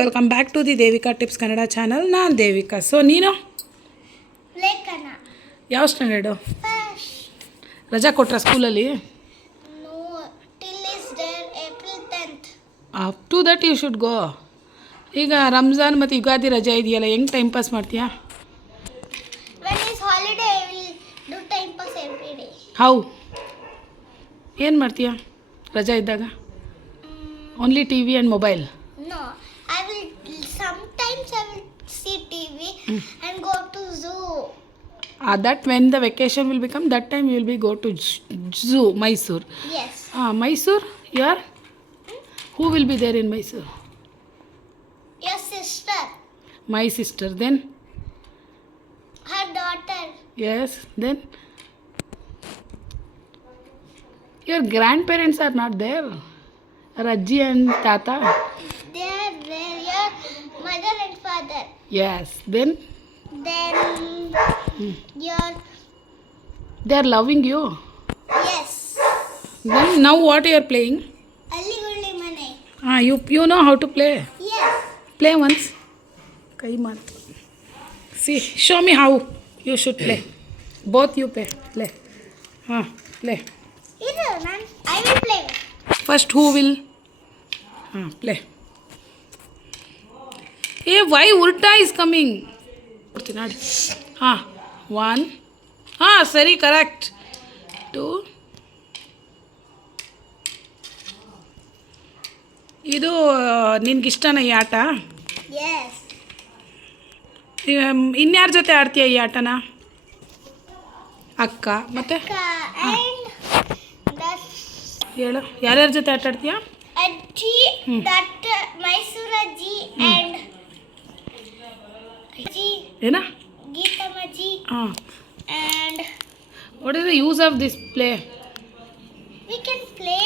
Welcome back to the Devika tips Kannada channel. ನಾನು Devika. So ನೀನು ಲೇಖನ ಯಾವ ಸ್ಟ್ಯಾಂಡರ್ಡು? ಫಸ್ಟ್ ರಜಾ ಕೊಟ್ರ ಸ್ಕೂಲಲ್ಲಿ? No till is there April 10th. Up to that you should go. ಈಗ ರಂಜಾನ್ ಮತ್ತು ಯುಗಾದಿ ರಜಾ ಇದೆಯಲ್ಲ, ಹೆಂಗೆ ಟೈಮ್ ಪಾಸ್ ಮಾಡ್ತೀಯಾ? When is holiday I will do time pass every day. How ಏನು ಮಾಡ್ತೀಯಾ ರಜಾ ಇದ್ದಾಗ? Only T V and mobile? No, I will sometimes I will see TV and go to zoo. That when the vacation will become, that time you will be go to zoo, Mysore. Yes. Mysore, you are? Who will be there in Mysore? Your sister, My sister. Then? her daughter. Yes. Then? Your grandparents are not there? Rajji and Tata? They are there. Your mother and father. Yes. Then? Then your They are loving you. yes. Then now what you are playing? Ali Gulli Mane. You know how to play? Yes. Play once. Kai mat. See, show me how you should play. Both you play. Play. Play. Iru, I will play. First who will? Play. Hey, why Urta is coming? One. Sari, correct. Two. ಇದು ನಿನ್ಗಿಷ್ಟನ ಈ ಆಟ? Yes. ಇನ್ಯಾರ ಜೊತೆ ಆಡ್ತೀಯ ಈ ಆಟನ? ಅಕ್ಕ ಮತ್ತೆ And that ಹೇಳು, ಯಾರ್ಯಾರ ಜೊತೆ ಆಟ ಆಡ್ತೀಯ? Ajji, that Mysore Ajji and Ajji, ಏನ? Geetamaji and what is the use of this play? we can play,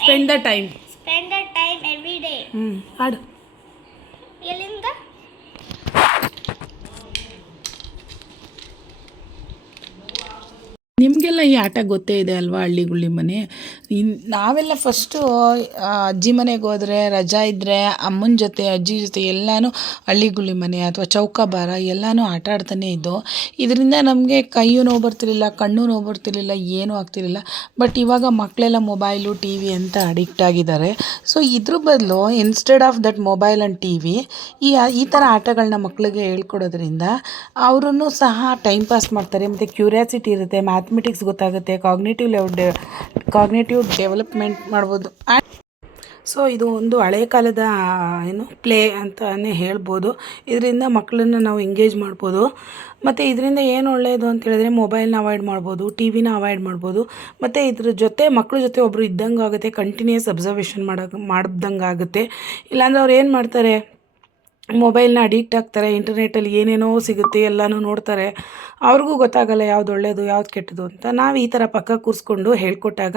spend the time. spend our time every day. ಆಡು. ಎಲ್ಲಿಂದ? ನಿಮಗೆಲ್ಲ ಈ ಆಟ ಗೊತ್ತೇ ಇದೆ ಅಲ್ವಾ, ಹಳ್ಳಿ ಗುಳ್ಳಿ ಮನೆ. ನಾವೆಲ್ಲ ಫಸ್ಟು ಅಜ್ಜಿ ಮನೆಗೆ ಹೋದರೆ, ರಜಾ ಇದ್ದರೆ ಅಮ್ಮನ ಜೊತೆ ಅಜ್ಜಿ ಜೊತೆ ಎಲ್ಲನೂ ಹಳ್ಳಿ ಗುಳ್ಳಿ ಮನೆ ಅಥವಾ ಚೌಕಾಬಾರ ಎಲ್ಲನೂ ಆಟ ಆಡ್ತಾನೆ ಇದ್ದು. ಇದರಿಂದ ನಮಗೆ ಕೈಯೂ ನೋವು ಬರ್ತಿರಲಿಲ್ಲ, ಕಣ್ಣು ನೋವು ಬರ್ತಿರಲಿಲ್ಲ, ಏನೂ ಆಗ್ತಿರಲಿಲ್ಲ. ಬಟ್ ಇವಾಗ ಮಕ್ಕಳೆಲ್ಲ ಮೊಬೈಲು ಟಿ ವಿ ಅಂತ ಅಡಿಕ್ಟ್ ಆಗಿದ್ದಾರೆ. ಸೊ ಇದ್ರ ಬದಲು instead of that mobile and T V ಈ ಥರ ಆಟಗಳನ್ನ ಮಕ್ಕಳಿಗೆ ಹೇಳ್ಕೊಡೋದ್ರಿಂದ ಅವರೂ ಸಹ ಟೈಮ್ ಪಾಸ್ ಮಾಡ್ತಾರೆ. ಮತ್ತು ಕ್ಯೂರಿಯಾಸಿಟಿ ಇರುತ್ತೆ, ಮ್ಯಾಥಮೆಟಿಕ್ಸ್ ಗೊತ್ತಾಗುತ್ತೆ, ಕಾಗ್ನೇಟಿವ್ ಡೆವಲಪ್ಮೆಂಟ್ ಮಾಡ್ಬೋದು. ಸೊ ಇದು ಒಂದು ಹಳೆಯ ಕಾಲದ ಪ್ಲೇ ಅಂತಲೇ ಹೇಳ್ಬೋದು. ಇದರಿಂದ ಮಕ್ಕಳನ್ನ ನಾವು ಎಂಗೇಜ್ ಮಾಡ್ಬೋದು. ಮತ್ತು ಇದರಿಂದ ಏನು ಒಳ್ಳೆಯದು ಅಂತ ಹೇಳಿದ್ರೆ, ಮೊಬೈಲ್ನ ಅವಾಯ್ಡ್ ಮಾಡ್ಬೋದು, ಟಿ ವಿನ ಅವಾಯ್ಡ್ ಮಾಡ್ಬೋದು. ಮತ್ತು ಇದ್ರ ಜೊತೆ ಮಕ್ಕಳ ಜೊತೆ ಒಬ್ಬರು ಇದ್ದಂಗೆ ಆಗುತ್ತೆ, ಕಂಟಿನ್ಯೂಸ್ ಅಬ್ಸರ್ವೇಷನ್ ಮಾಡ್ದಂಗೆ ಆಗುತ್ತೆ. ಇಲ್ಲಾಂದ್ರೆ ಅವ್ರು ಏನು ಮಾಡ್ತಾರೆ, ಮೊಬೈಲ್ನ ಅಡಿಕ್ಟ್ ಆಗ್ತಾರೆ. ಇಂಟರ್ನೆಟ್ಟಲ್ಲಿ ಏನೇನೋ ಸಿಗುತ್ತೆ, ಎಲ್ಲನೂ ನೋಡ್ತಾರೆ. ಅವ್ರಿಗೂ ಗೊತ್ತಾಗಲ್ಲ ಯಾವ್ದು ಒಳ್ಳೆಯದು ಯಾವ್ದು ಕೆಟ್ಟದು ಅಂತ. ನಾವು ಈ ಥರ ಪಕ್ಕ ಕೂರಿಸ್ಕೊಂಡು ಹೇಳ್ಕೊಟ್ಟಾಗ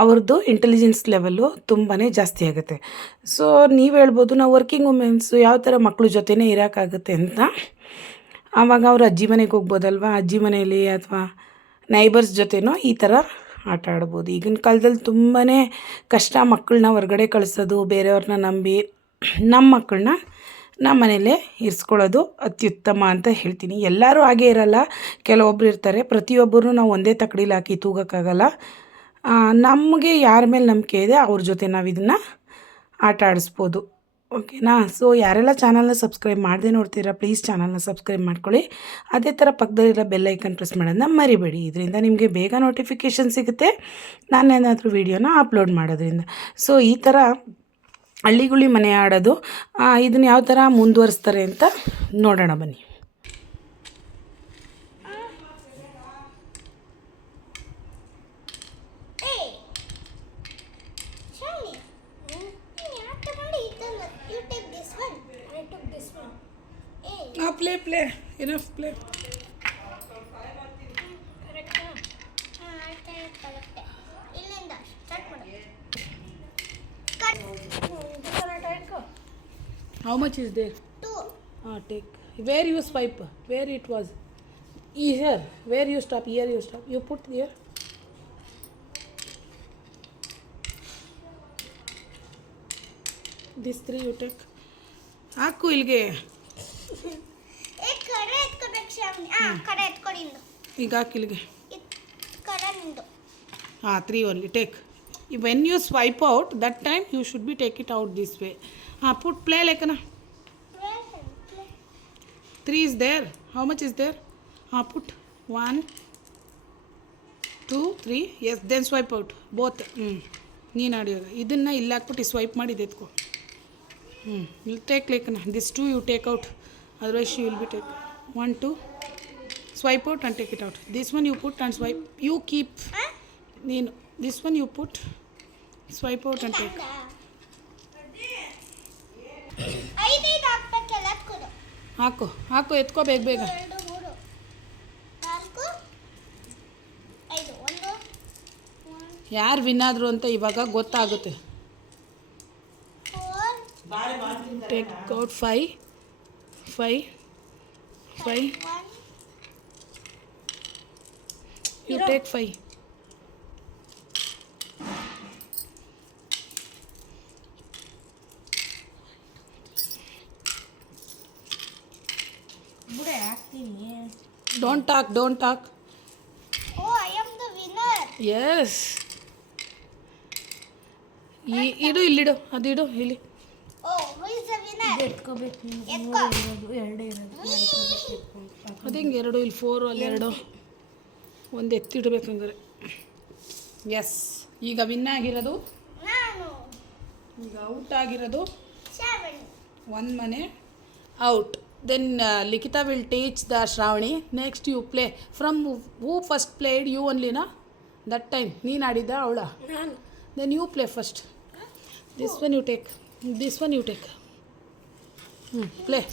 ಅವ್ರದ್ದು ಇಂಟೆಲಿಜೆನ್ಸ್ ಲೆವೆಲ್ಲು ತುಂಬಾ ಜಾಸ್ತಿ ಆಗುತ್ತೆ. ಸೊ ನೀವು ಹೇಳ್ಬೋದು, ನಾವು ವರ್ಕಿಂಗ್ ವುಮೆನ್ಸು ಯಾವ ಥರ ಮಕ್ಕಳ ಜೊತೆನೇ ಇರೋಕ್ಕಾಗುತ್ತೆ ಅಂತ. ಆವಾಗ ಅವ್ರು ಅಜ್ಜಿ ಮನೆಗೆ ಹೋಗ್ಬೋದಲ್ವ, ಅಜ್ಜಿ ಮನೆಯಲ್ಲಿ ಅಥವಾ ನೈಬರ್ಸ್ ಜೊತೆನೂ ಈ ಥರ ಆಟ ಆಡ್ಬೋದು. ಈಗಿನ ಕಾಲದಲ್ಲಿ ತುಂಬಾ ಕಷ್ಟ ಮಕ್ಕಳನ್ನ ಹೊರಗಡೆ ಕಳಿಸೋದು, ಬೇರೆಯವ್ರನ್ನ ನಂಬಿ. ನಮ್ಮ ಮಕ್ಕಳನ್ನ ನಮ್ಮ ಮನೇಲೇ ಇರಿಸ್ಕೊಳ್ಳೋದು ಅತ್ಯುತ್ತಮ ಅಂತ ಹೇಳ್ತೀನಿ. ಎಲ್ಲರೂ ಹಾಗೇ ಇರಲ್ಲ, ಕೆಲವೊಬ್ರು ಇರ್ತಾರೆ. ಪ್ರತಿಯೊಬ್ಬರೂ ನಾವು ಒಂದೇ ತಕ್ಕಡಿಲಿ ಹಾಕಿ ತೂಗೋಕ್ಕಾಗಲ್ಲ. ನಮಗೆ ಯಾರ ಮೇಲೆ ನಂಬಿಕೆ ಇದೆ ಅವ್ರ ಜೊತೆ ನಾವು ಇದನ್ನು ಆಟ ಆಡಿಸ್ಬೋದು. ಓಕೆನಾ? ಸೊ ಯಾರೆಲ್ಲ ಚಾನಲ್ನ ಸಬ್ಸ್ಕ್ರೈಬ್ ಮಾಡದೆ ನೋಡ್ತೀರಾ, ಪ್ಲೀಸ್ ಚಾನಲ್ನ ಸಬ್ಸ್ಕ್ರೈಬ್ ಮಾಡ್ಕೊಳ್ಳಿ. ಅದೇ ಥರ ಪಕ್ಕದಲ್ಲಿರೋ ಬೆಲ್ ಐಕನ್ ಪ್ರೆಸ್ ಮಾಡೋದನ್ನ ಮರಿಬೇಡಿ. ಇದರಿಂದ ನಿಮಗೆ ಬೇಗ ನೋಟಿಫಿಕೇಷನ್ ಸಿಗುತ್ತೆ ನಾನೇನಾದರೂ ವೀಡಿಯೋನ ಅಪ್ಲೋಡ್ ಮಾಡೋದ್ರಿಂದ. ಸೊ ಈ ಥರ ಹಳ್ಳಿಗುಳಿ ಮನೆ ಆಡೋದು, ಇದನ್ನು ಯಾವ ಥರ ಮುಂದುವರಿಸ್ತಾರೆ ಅಂತ ನೋಡೋಣ ಬನ್ನಿ. Play enough play. ಇಲ್ಲಿಂದ ಸ್ಟಾರ್ಟ್ ಮಾಡಿ. How much is there? 2. Take. Where you swipe? Where it was? Here. Where you stop? Here you stop. You put here. This 3 you take. ಹಾಕು ಇಲ್ಲಿಗೆ. ಏ ಕರೆ ಎತ್ಕೋಬೇಕು ಶ್ರಾವಣಿ. ಕರೆ ಎತ್ಕೊಂಡಿದ್ದು. ಈಗ ಹಾಕಿ ಇಲ್ಲಿಗೆ. ಕರೆ ನಿಂದು. 3 only take. When you swipe out, that time you should be take it out this way. Put play Lekana. 3 is there. How much is there? Put 1, 2, 3. Yes, then swipe out both. ನೀನು ಆಡಿಯೋಗ ಇದನ್ನು ಇಲ್ಲಿ ಹಾಕ್ಬಿಟ್ಟು swipe ಮಾಡಿ ಇದು ಎತ್ಕೊ. ಇಲ್ಲಿ take ಲೇಕನ. This 2 you take out, otherwise she will be take. 1, 2 swipe out and take it out. This one you put and swipe. You keep. ನೀನು this one you put, swipe out and take. 5 ಹಾಕ್ಬೇಕಲ್ಲ ಎತ್ಕೊಡು. ಹಾಕು ಎತ್ಕೋ ಬೇಗ 2, 3, 4, 5. 1. ಯಾರು win ಆದರು ಅಂತ ಇವಾಗ ಗೊತ್ತಾಗುತ್ತೆ. 4. Take out 5. 1. You take 5. ಬುಡೆ ಹಾಕ್ತೀನಿ. Don't talk. Oh, I am the winner. Yes. ಇಡು ಇಲ್ಲಿಡು, ಅದು ಇಡು ಇಲ್ಲಿ. Oh, who is the winner? ಎತ್ಕೋಬೇಕು. ಎತ್ಕೋ. ಎರಡೇ ಇರೋದು. ಅದು ಹೆಂಗೆ 2 ಇಲ್ಲಿ 4 ಅಲ್ಲಿ 2 ಒಂದು ಎತ್ತಿಡ್ಬೇಕಂದ್ರೆ. ಎಸ್, ಈಗ ವಿನ್ ಆಗಿರೋದು ನಾನು. ಈಗ ಔಟ್ ಆಗಿರೋದು ಶ್ರಾವಣಿ. 1 ಮನೆ out. Then Likita will teach the Shravani. Next you play. From who first played? You only, na? That time. ನೀನು ಆಡಿದ್ದ ಅವಳ? ನಾನು. Then you play first. This one you take. This one you take. Play.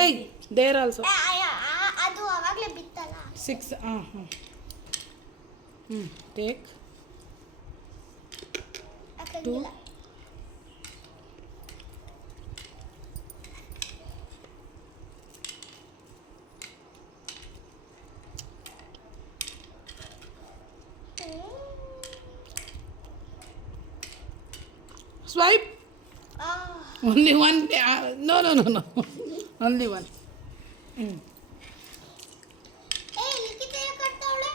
Hey, there also. ಅದು ಅವಾಗಲೇ ಬಿತ್ತಲ್ಲ. 6. Take. ಹಾಕಂಗಿಲ್ಲ. 2. Swipe. Only one. No. Only one. ಲಿಖಿತ ಯಾಕೆ ಕಟ್ತಾವಳೆ?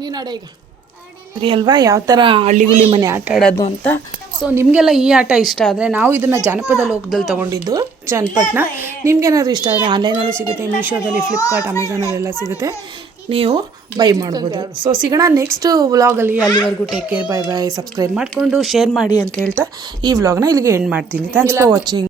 ನೀನು ಆಡ ಈಗ. ಸರಿ ಅಲ್ವಾ ಯಾವ ಥರ ಹಳ್ಳಿಗುಳಿ ಮನೆ ಆಟ ಆಡೋದು ಅಂತ. ಸೊ ನಿಮಗೆಲ್ಲ ಈ ಆಟ ಇಷ್ಟ ಆದರೆ, ನಾವು ಇದನ್ನು ಜಾನಪದ ಲೋಕದಲ್ಲಿ ತೊಗೊಂಡಿದ್ದು ಚನ್ನಪಟ್ಟಣ. ನಿಮ್ಗೇನಾದರೂ ಇಷ್ಟ ಆದರೆ ಆನ್ಲೈನಲ್ಲೂ ಸಿಗುತ್ತೆ, ಮೀಶೋದಲ್ಲಿ, ಫ್ಲಿಪ್ಕಾರ್ಟ್, ಅಮೆಝಾನಲ್ಲೆಲ್ಲ ಸಿಗುತ್ತೆ, ನೀವು ಬೈ ಮಾಡ್ಬೋದು. ಸೊ ಸಿಗೋಣ ನೆಕ್ಸ್ಟ್ ವ್ಲಾಗಲ್ಲಿ. ಅಲ್ಲಿವರೆಗೂ ಟೇಕ್ ಕೇರ್, ಬೈ. ಸಬ್ಸ್ಕ್ರೈಬ್ ಮಾಡಿಕೊಂಡು ಶೇರ್ ಮಾಡಿ ಅಂತ ಹೇಳ್ತಾ ಈ ವ್ಲಾಗ್ನ ಇಲ್ಲಿಗೆ ಎಂಡ್ ಮಾಡ್ತೀನಿ. Thanks for watching.